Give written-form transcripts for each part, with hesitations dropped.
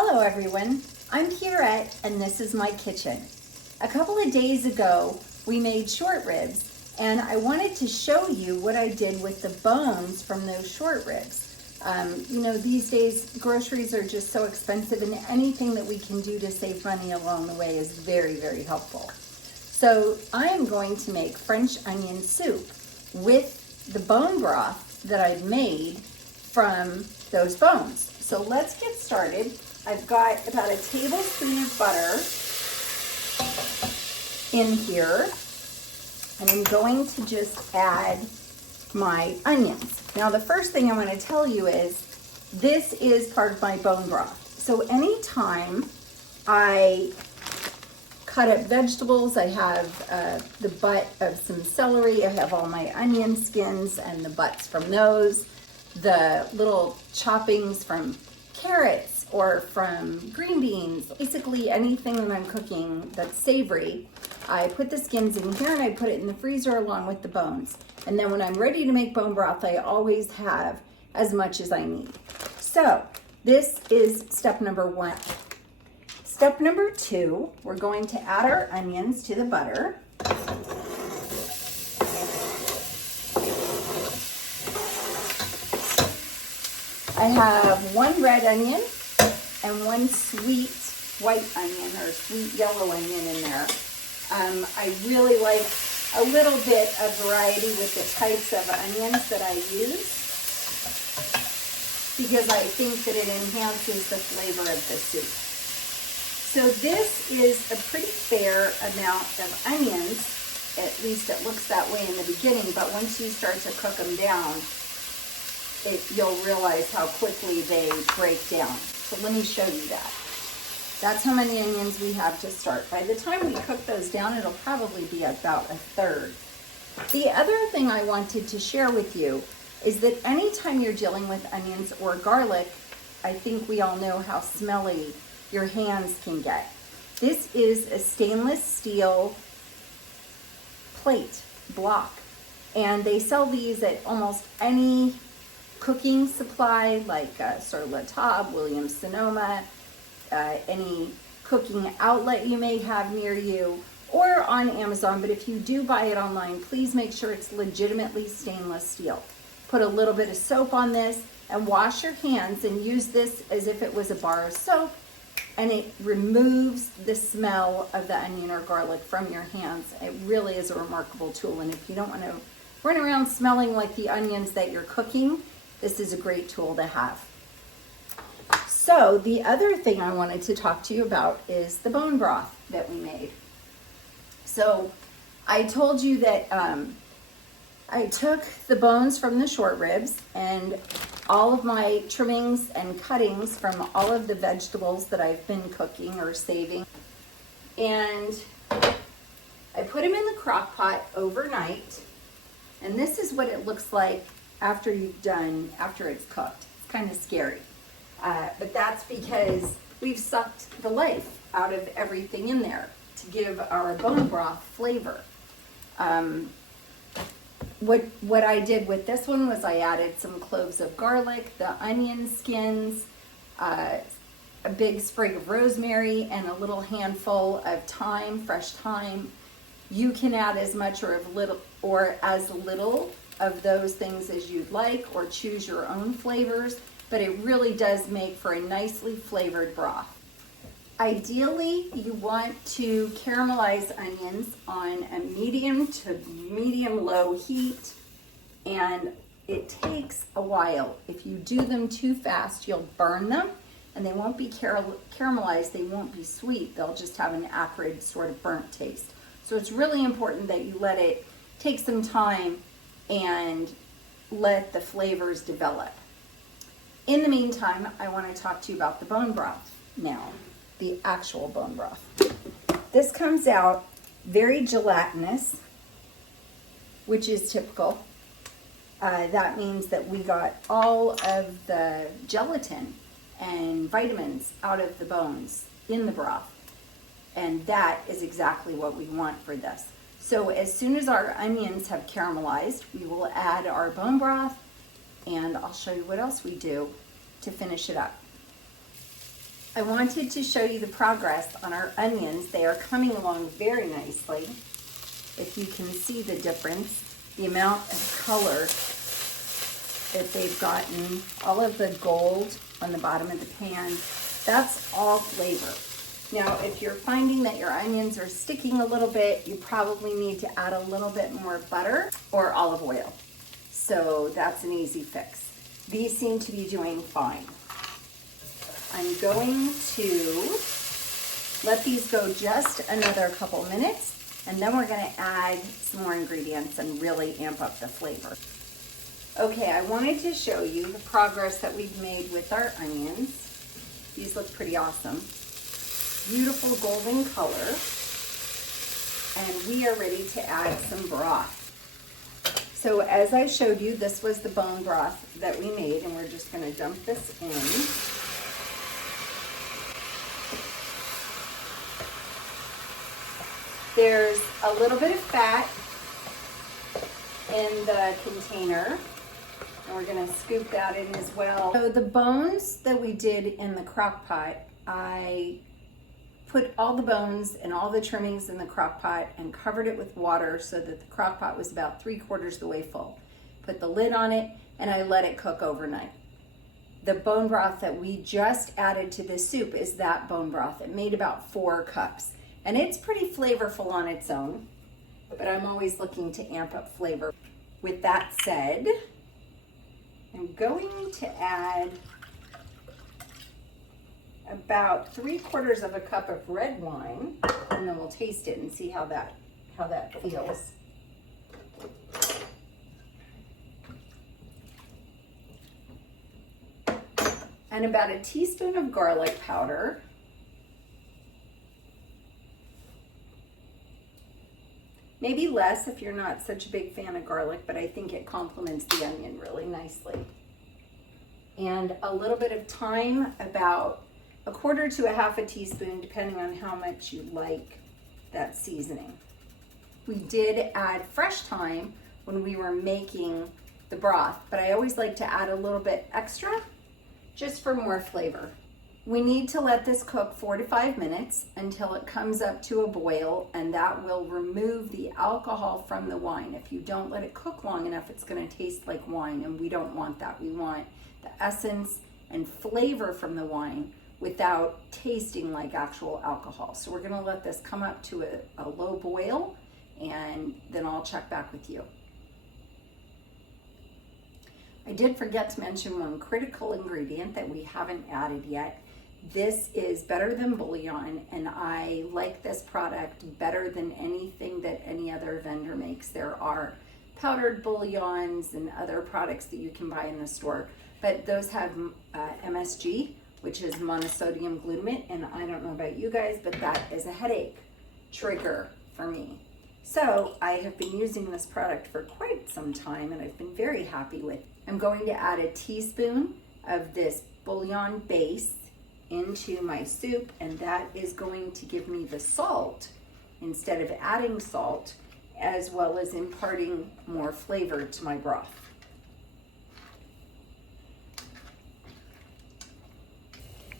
Hello everyone, I'm Pierrette and this is my kitchen. A couple of days ago we made short ribs and I wanted to show you what I did with the bones from those short ribs. These days groceries are just so expensive and anything that we can do to save money along the way is very, very helpful. So I am going to make French onion soup with the bone broth that I've made from those bones. So let's get started. I've got about a tablespoon of butter in here, and I'm going to just add my onions. Now the first thing I want to tell you is this is part of my bone broth. So anytime I cut up vegetables, I have the butt of some celery, I have all my onion skins and the butts from those, the little choppings from carrots or from green beans, basically anything that I'm cooking that's savory. I put the skins in here and I put it in the freezer along with the bones. And then when I'm ready to make bone broth, I always have as much as I need. So this is step number one. Step number two, we're going to add our onions to the butter. I have one red onion and one sweet white onion or sweet yellow onion in there. I really like a little bit of variety with the types of onions that I use because I think that it enhances the flavor of the soup. So this is a pretty fair amount of onions, at least it looks that way in the beginning, but once you start to cook them down, you'll realize how quickly they break down. So let me show you that. That's how many onions we have to start. By the time we cook those down, it'll probably be about a third. The other thing I wanted to share with you is that anytime you're dealing with onions or garlic, I think we all know how smelly your hands can get. This is a stainless steel plate block, and they sell these at almost any cooking supply like Sur La Table, Williams Sonoma, any cooking outlet you may have near you, or on Amazon. But if you do buy it online, please make sure it's legitimately stainless steel. Put a little bit of soap on this and wash your hands and use this as if it was a bar of soap, and it removes the smell of the onion or garlic from your hands. It really is a remarkable tool, and if you don't want to run around smelling like the onions that you're cooking, this is a great tool to have. So the other thing I wanted to talk to you about is the bone broth that we made. So I told you that I took the bones from the short ribs and all of my trimmings and cuttings from all of the vegetables that I've been cooking or saving, and I put them in the crock pot overnight, and this is what it looks like after it's cooked. It's kind of scary. But that's because we've sucked the life out of everything in there to give our bone broth flavor. What I did with this one was I added some cloves of garlic, the onion skins, a big sprig of rosemary, and a little handful of thyme, fresh thyme. You can add as much or as little of those things as you'd like, or choose your own flavors, but it really does make for a nicely flavored broth. Ideally, you want to caramelize onions on a medium to medium-low heat, and it takes a while. If you do them too fast, you'll burn them, and they won't be caramelized, they won't be sweet, they'll just have an acrid sort of burnt taste. So it's really important that you let it take some time and let the flavors develop. In the meantime, I want to talk to you about the bone broth now, the actual bone broth. This comes out very gelatinous, which is typical. That means that we got all of the gelatin and vitamins out of the bones in the broth, and that is exactly what we want for this. So as soon as our onions have caramelized, we will add our bone broth, and I'll show you what else we do to finish it up. I wanted to show you the progress on our onions. They are coming along very nicely. If you can see the difference, the amount of color that they've gotten, all of the gold on the bottom of the pan, that's all flavor. Now, if you're finding that your onions are sticking a little bit, you probably need to add a little bit more butter or olive oil. So that's an easy fix. These seem to be doing fine. I'm going to let these go just another couple minutes, and then we're going to add some more ingredients and really amp up the flavor. Okay, I wanted to show you the progress that we've made with our onions. These look pretty awesome. Beautiful golden color. And we are ready to add some broth. So as I showed you, this was the bone broth that we made, and we're just going to dump this in. There's a little bit of fat in the container, and we're going to scoop that in as well. So the bones that we did in the crock pot, I put all the bones and all the trimmings in the crock pot and covered it with water so that the crock pot was about 3/4 the way full. Put the lid on it, and I let it cook overnight. The bone broth that we just added to this soup is that bone broth. It made about 4 cups, and it's pretty flavorful on its own, but I'm always looking to amp up flavor. With that said, I'm going to add about 3/4 of a cup of red wine, and then we'll taste it and see how that feels. And about a teaspoon of garlic powder. Maybe less if you're not such a big fan of garlic, but I think it complements the onion really nicely. And a little bit of thyme, about 1/4 to 1/2 teaspoon, depending on how much you like that seasoning. We did add fresh thyme when we were making the broth, but I always like to add a little bit extra just for more flavor. We need to let this cook 4 to 5 minutes until it comes up to a boil, and that will remove the alcohol from the wine. If you don't let it cook long enough, it's going to taste like wine, and we don't want that. We want the essence and flavor from the wine without tasting like actual alcohol. So we're going to let this come up to a low boil, and then I'll check back with you. I did forget to mention one critical ingredient that we haven't added yet. This is better than bouillon, and I like this product better than anything that any other vendor makes. There are powdered bouillons and other products that you can buy in the store, but those have MSG, which is monosodium glutamate, and I don't know about you guys, but that is a headache trigger for me. So I have been using this product for quite some time, and I've been very happy with it. I'm going to add a teaspoon of this bouillon base into my soup, and that is going to give me the salt instead of adding salt, as well as imparting more flavor to my broth.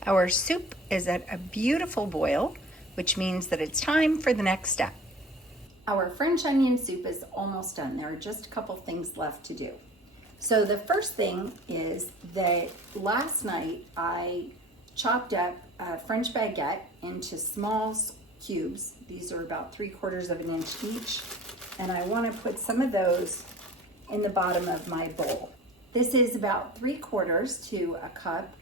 Our soup is at a beautiful boil, which means that it's time for the next step. Our French onion soup is almost done. There are just a couple things left to do. So the first thing is that last night I chopped up a French baguette into small cubes. These are about 3/4 of an inch each, and I want to put some of those in the bottom of my bowl. This is about 3/4 to a cup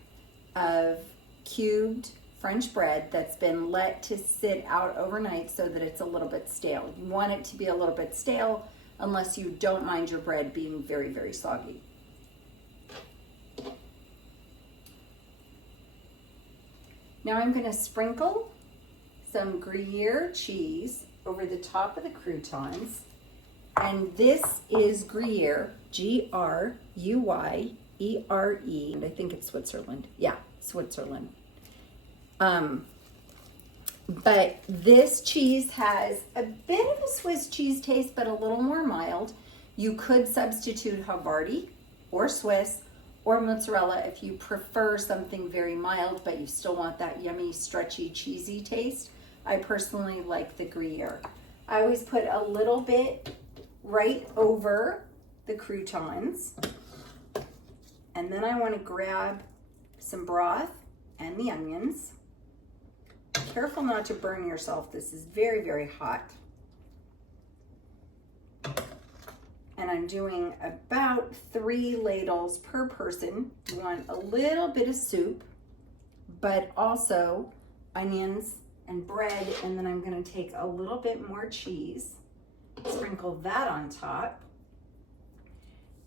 of cubed French bread that's been let to sit out overnight so that it's a little bit stale. You want it to be a little bit stale unless you don't mind your bread being very, very soggy. Now I'm going to sprinkle some Gruyere cheese over the top of the croutons. And this is Gruyere, Gruyere, and I think it's Switzerland. Yeah, Switzerland. But this cheese has a bit of a Swiss cheese taste, but a little more mild. You could substitute Havarti or Swiss, or mozzarella if you prefer something very mild, but you still want that yummy, stretchy, cheesy taste. I personally like the Gruyere. I always put a little bit right over the croutons. And then I want to grab some broth and the onions. Careful not to burn yourself. This is very, very hot. And I'm doing about 3 ladles per person. You want a little bit of soup, but also onions and bread. And then I'm going to take a little bit more cheese, sprinkle that on top.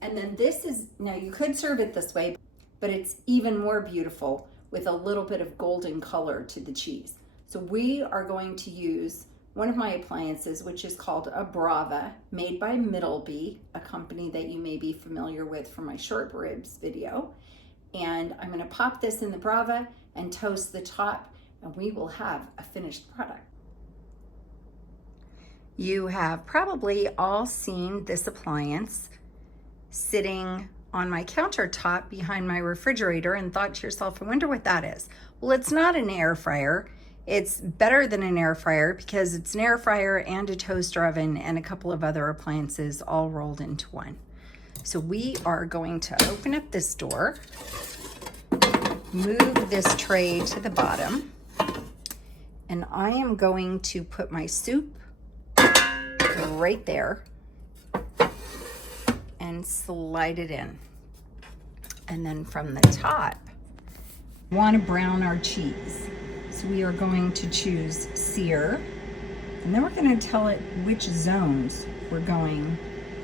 And then this is, now you could serve it this way, but it's even more beautiful with a little bit of golden color to the cheese. So we are going to use one of my appliances, which is called a Brava, made by Middleby, a company that you may be familiar with from my short ribs video. And I'm going to pop this in the Brava and toast the top, and we will have a finished product. You have probably all seen this appliance sitting on my countertop behind my refrigerator and thought to yourself, I wonder what that is. Well, it's not an air fryer. It's better than an air fryer because it's an air fryer and a toaster oven and a couple of other appliances all rolled into one. So we are going to open up this door, move this tray to the bottom, and I am going to put my soup right there and slide it in. And then from the top, we want to brown our cheese. So we are going to choose sear, and then we're going to tell it which zones we're going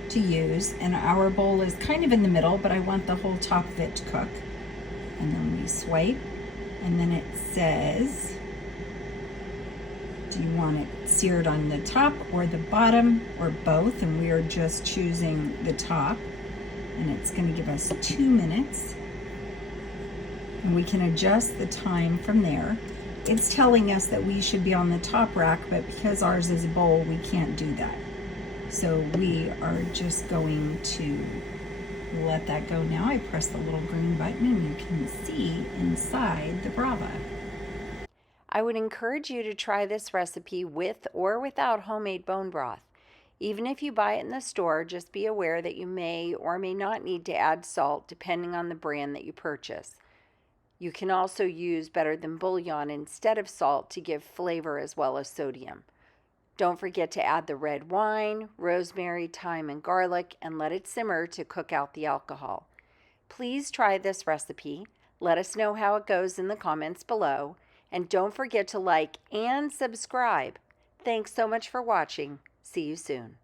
to use. And our bowl is kind of in the middle, but I want the whole top of it to cook. And then we swipe, and then it says, do you want it seared on the top or the bottom or both? And we are just choosing the top, and it's going to give us 2 minutes. And we can adjust the time from there. It's telling us that we should be on the top rack, but because ours is a bowl, we can't do that. So we are just going to let that go now. I press the little green button and you can see inside the Brava. I would encourage you to try this recipe with or without homemade bone broth. Even if you buy it in the store, just be aware that you may or may not need to add salt depending on the brand that you purchase. You can also use better than bouillon instead of salt to give flavor as well as sodium. Don't forget to add the red wine, rosemary, thyme, and garlic, and let it simmer to cook out the alcohol. Please try this recipe. Let us know how it goes in the comments below. And don't forget to like and subscribe. Thanks so much for watching. See you soon.